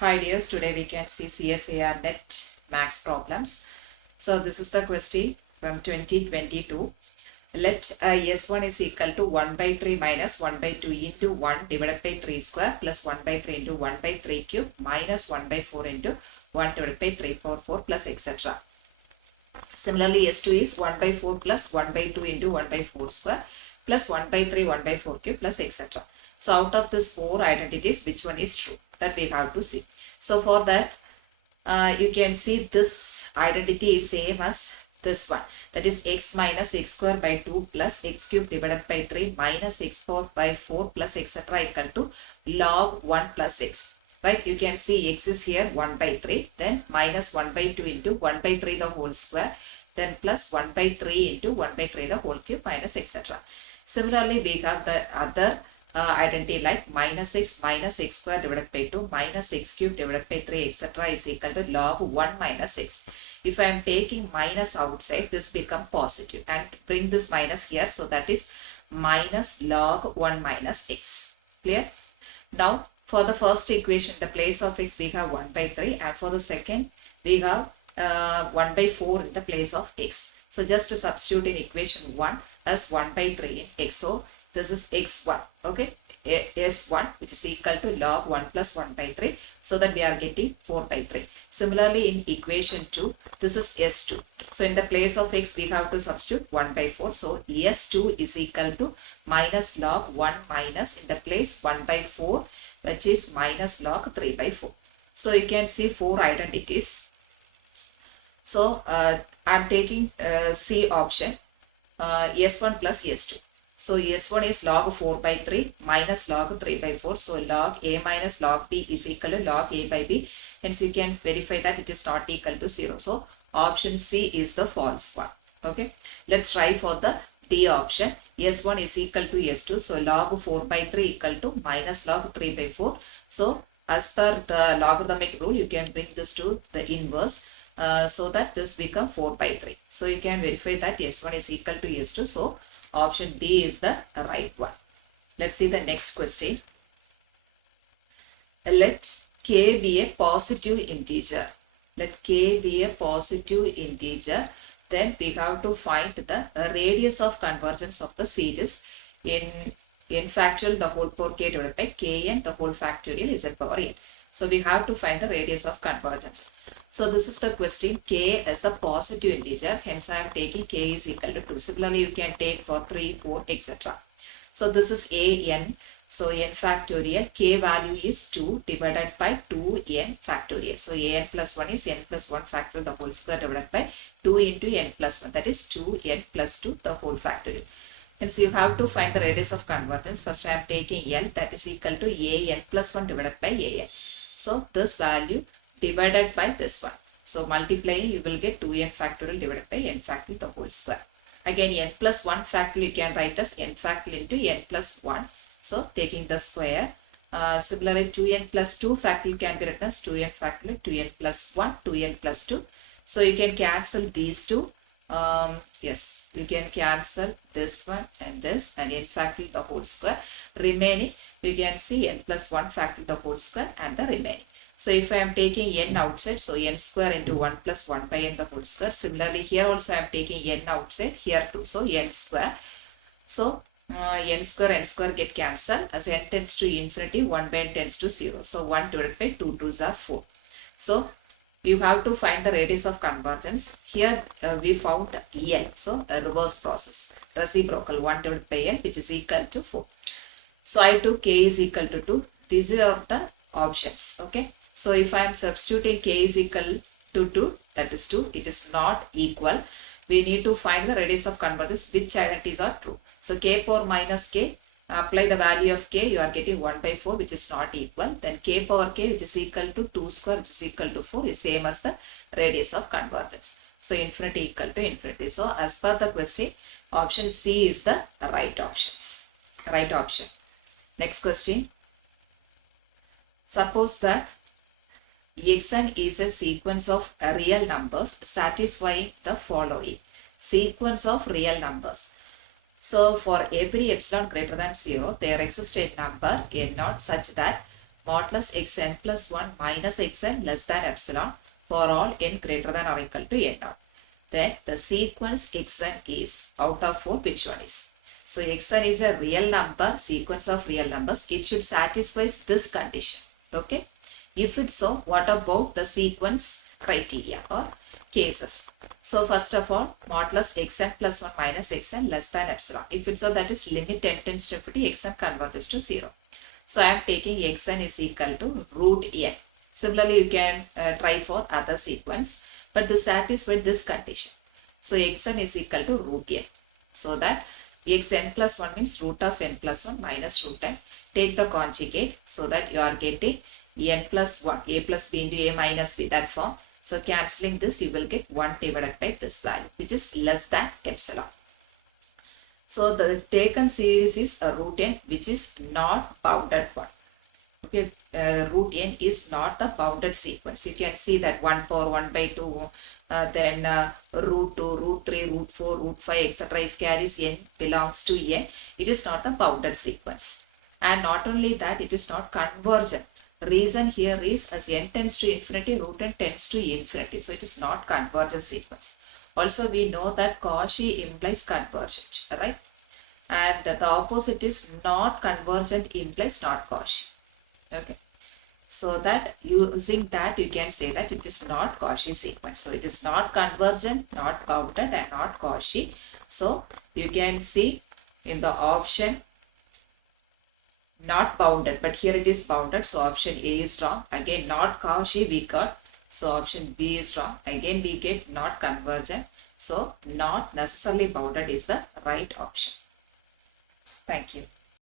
Hi dears, today we can see CSIR NET max problems. So this is the question from 2022. Let S1 is equal to 1 by 3 minus 1 by 2 into 1 divided by 3 square plus 1 by 3 into 1 by 3 cube minus 1 by 4 into 1 divided by 3 power 4 plus etc. Similarly, S2 is 1 by 4 plus 1 by 2 into 1 by 4 square plus 1 by 3, 1 by 4 cube plus etc. So out of this 4 identities, which one is true? That we have to see. So for that, you can see this identity is same as this one. That is x minus x square by 2 plus x cube divided by 3 minus x power by 4 plus etc. equal to log 1 plus x. Right, you can see x is here 1 by 3, then minus 1 by 2 into 1 by 3 the whole square, then plus 1 by 3 into 1 by 3 the whole cube minus etc. Similarly, we have the other identity like minus x square divided by 2 minus x cube divided by 3 etc. is equal to log 1 minus x. If I am taking minus outside, this become positive and bring this minus here, so that is minus log 1 minus x. Clear? Now for the first equation, the place of x we have 1 by 3, and for the second we have 1 by 4 in the place of x. So just to substitute in equation 1 as 1 by 3 in x. So this is x1, okay, s1, which is equal to log 1 plus 1 by 3, so that we are getting 4 by 3. Similarly, in equation 2, this is s2. So in the place of x, we have to substitute 1 by 4. So s2 is equal to minus log 1 minus in the place 1 by 4, which is minus log 3 by 4. So you can see 4 identities. So I am taking C option, s1 plus s2. So S1 is log 4 by 3 minus log 3 by 4. So log A minus log B is equal to log A by B. Hence you can verify that it is not equal to 0. So option C is the false one. Okay. Let's try for the D option. S1 is equal to S2. So log 4 by 3 equal to minus log 3 by 4. So as per the logarithmic rule, you can bring this to the inverse. So that this become 4 by 3. So you can verify that S1 is equal to S2. So option D is the right one. Let's see the next question. Let k be a positive integer. Let k be a positive integer. Then we have to find the radius of convergence of the series in factorial the whole power k divided by kn the whole factorial z power n. So we have to find the radius of convergence. So this is the question, k as the positive integer, hence I am taking k is equal to 2. Similarly, you can take for 3, 4, etc. So this is an. So n factorial, k value is 2 divided by 2n factorial. So an plus 1 is n plus 1 factorial the whole square divided by 2 into n plus 1, that is 2n plus 2 the whole factorial. Hence you have to find the radius of convergence. First I am taking n, that is equal to an plus 1 divided by an. So this value divided by this one. So multiplying, you will get 2n factorial divided by n factorial the whole square. Again n plus 1 factorial you can write as n factorial into n plus 1. So taking the square. Similarly 2n plus 2 factorial can be written as 2n factorial, 2n plus 1, 2n plus 2. So you can cancel these two. Yes, you can cancel this one and this, and n factorial the whole square. Remaining, you can see n plus 1 factorial the whole square and the remaining. So if I am taking n outside, so n square into 1 plus 1 by n the whole square. Similarly, here also I am taking n outside, here too. So n square. So n square get cancelled. As n tends to infinity, 1 by n tends to 0. So 1 divided by 2 2s are 4. So you have to find the radius of convergence. Here we found L. So a reverse process. Reciprocal 1 divided by L, which is equal to 4. So I took k is equal to 2. These are the options. Okay. So if I am substituting k is equal to 2, that is 2, it is not equal. We need to find the radius of convergence, which identities are true. So k power minus k, apply the value of k, you are getting 1 by 4, which is not equal. Then k power k, which is equal to 2 square, which is equal to 4, is same as the radius of convergence. So infinity equal to infinity. So as per the question, option C is the right option. Next question. Suppose that Xn is a sequence of real numbers satisfying the following. Sequence of real numbers. So for every epsilon greater than 0, there exists a number n0 such that modulus xn plus 1 minus xn less than epsilon for all n greater than or equal to n naught. Then the sequence xn is out of 4, which one is? So xn is a real number, sequence of real numbers. It should satisfy this condition. Okay. If it's so, what about the sequence criteria or cases? So first of all, modulus xn plus 1 minus xn less than epsilon. If it's so, that is limit n tends to infinity, xn converges to 0. So I am taking xn is equal to root n. Similarly, you can try for other sequence, but this satisfies this condition. So xn is equal to root n. So that xn plus 1 means root of n plus 1 minus root n. Take the conjugate so that you are getting n plus 1, a plus b into a minus b, that form. So cancelling this, you will get 1 divided by this value, which is less than epsilon. So the taken series is a root n, which is not bounded one. Okay, root n is not the bounded sequence. You can see that 1 power 1 by 2, then root 2, root 3, root 4, root 5, etc. If carries n belongs to n, it is not a bounded sequence. And not only that, it is not convergent. Reason here is as n tends to infinity, root n tends to infinity. So it is not convergent sequence. Also, we know that Cauchy implies convergent, right? And the opposite is not convergent implies not Cauchy. Okay. So that using that, you can say that it is not Cauchy sequence. So it is not convergent, not bounded, and not Cauchy. So you can see in the option not bounded, but here it is bounded. So option A is wrong. Again, not Cauchy we got. So option B is wrong. Again, we get not convergent. So not necessarily bounded is the right option. Thank you.